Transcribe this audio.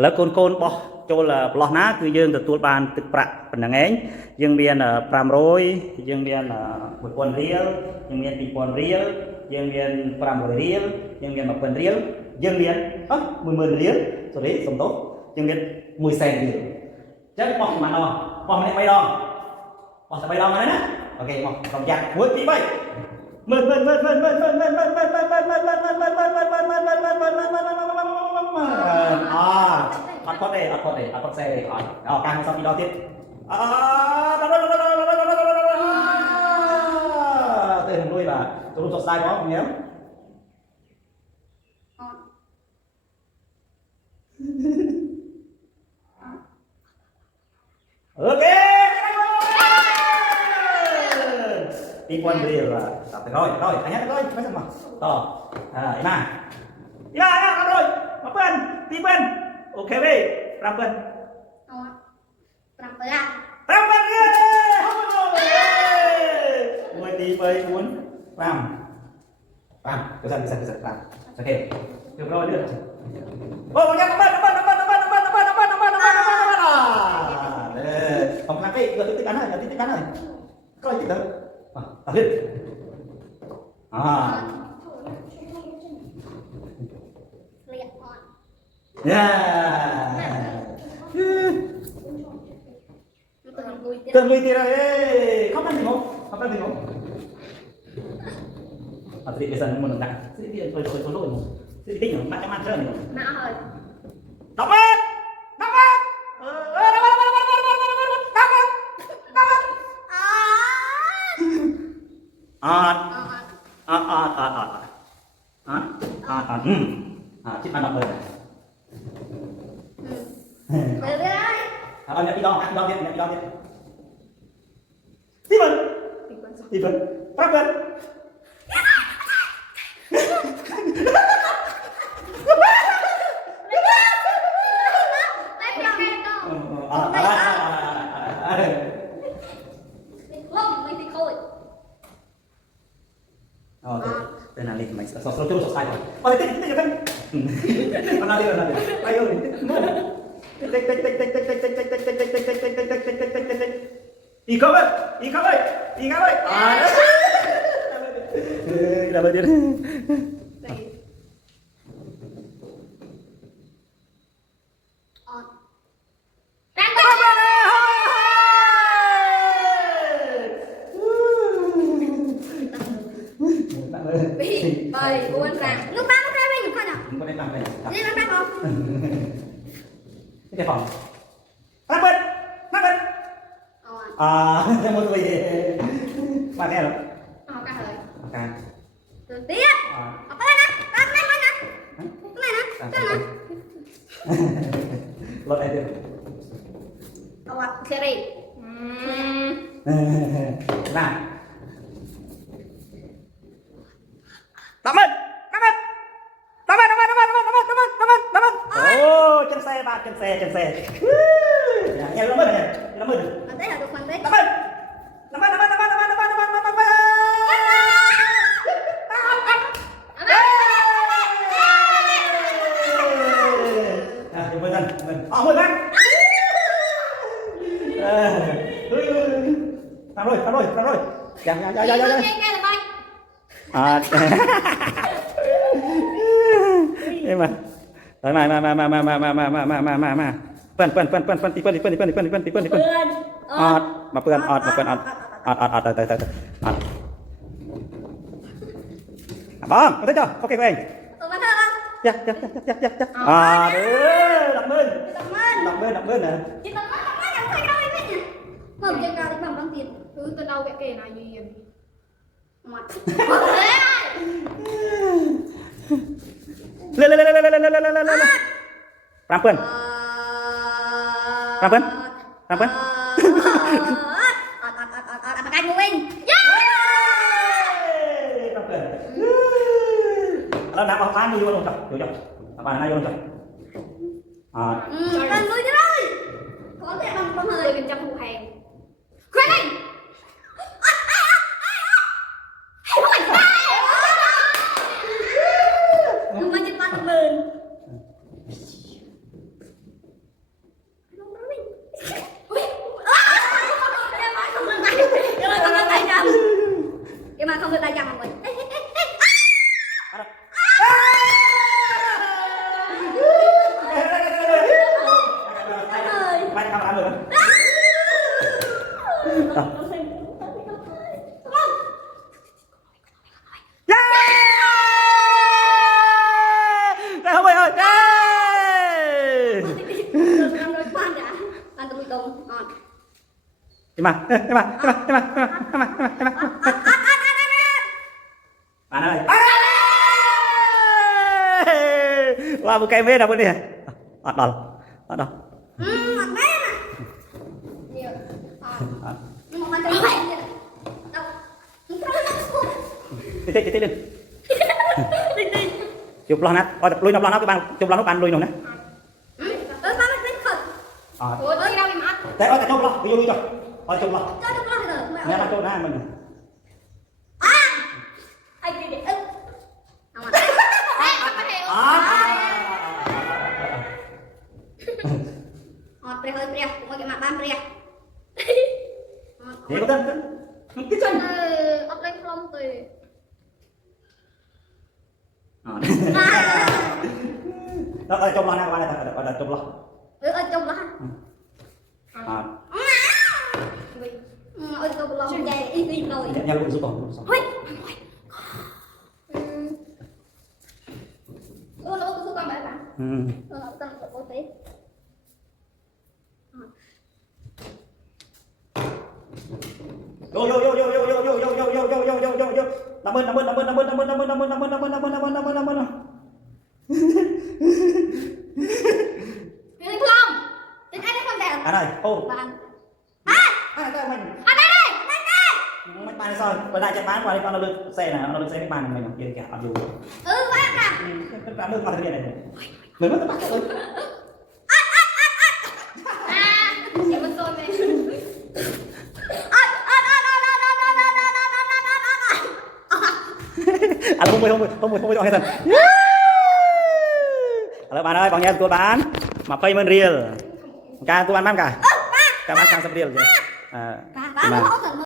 là con bỏ cho là lọt ná cứ dương từ tuột bàn từ bạc phần năng ấy dương miền pram rối dương miền một con riel dương miền tì con riel dương miền pram rối riel dương miền một con riel dương miền mười riel rồi đấy sống tốt dương miền 10 sen riel chắc bỏ mà nó bỏ này bay đo bỏ sẽ bay đo mà đấy nè ok bỏ còn chặt cuối tí bay mượn bắt con đây bắt con xe càng sau khi đó tiếp tên nuôi là tôi luôn sai có không nhớ ok đi quan đi là rồi anh nhắc rồi mấy thằng mà to Ima rồi mà bên đi bên ok đi làm bên làm bên ngồi tí với muốn làm cái gì làm ok được rồi được ô nhắc bên không làm cái tích cắn này coi tích được lên Cần nuôi tiền rồi, không ăn gì không? Tadi biasanya mau nendang, jadi dia solo, jadi tinggal macam-macam ni. Nah, dapat. Chip ăn đọc rồi. Về đây. Nhận đi đo đi. Đi vần. Phát vần. Tên là lịch mày sao sai rồi. Ôi tích kan. Mana dia. Ayo. Tích. Ikaw ơi. Dapat dia. Bảy bốn vàng lúc ba lúc hai bên những con nào con đây làm này đi làm không cái phòng năm bên thêm một người ba nghe rồi ca rồi ok đầu tiên cái này nè lột đây đi xe đi nào Tạm ơn. Ô, chân xe. Nhanh lắm ơi. Mình thấy là được mình thấy. Tạm ơn. Mời bác. Tạm rồi. Dạ. Nhưng mà rồi mà pen mà pen bom thấy chưa ok với anh dạ đập bên nè mầm chân cao thì mầm đăng tiền cứ tôi đâu vẽ kề này gì mặt lên làm quên cái mình nó nằm vào tan đi vô luôn rồi bạn này vô rồi cần nuôi thế thôi có thể bằng hơi bên trong phụ hàng khuyên anh Đây không ơi ơi. Đi mà. Bạn ơi. Wah, buka email apa nih? Odol. Titik lên. Chụp lo nè. Lui nó cái bàn, chụp lo nó bàn lui nó nè. Thế ơi, chụp lo, lui cho. Ôi chụp lo. Nghe là chụp nè mình. Preh, mau ke mak ban preh. Vậy có tên. Cái chân. Ốc lên không tùy. Đó chụp lo nè các bạn này, ở đây chụp lo. Chụp lo. Ôi chụp lo không chạy im rồi. Nhà luôn giúp con. Nó giúp con bạn. Nó con có tí. Yo. Năm mươi. Đi không? Đến ai đấy không đẹp. Anh ơi, ô. Bạn. Đây mình. Đây. Mấy bàn sao? Bữa nay chạy bán qua đi con nó lượt xe này, nó lượt xe mấy bàn mình kia kìa, ăn dù. Bác à. Cái bán lượt qua thế này. Mình mất cái bác rồi. Chị mất tôi mẹ. Không mùi cho hết rồi. Halo bạn ơi, còn nghe tôi bán mà pay men real. Ca tôi bán cả. Cả bán càng sắp real vậy. Bán hỗ trợ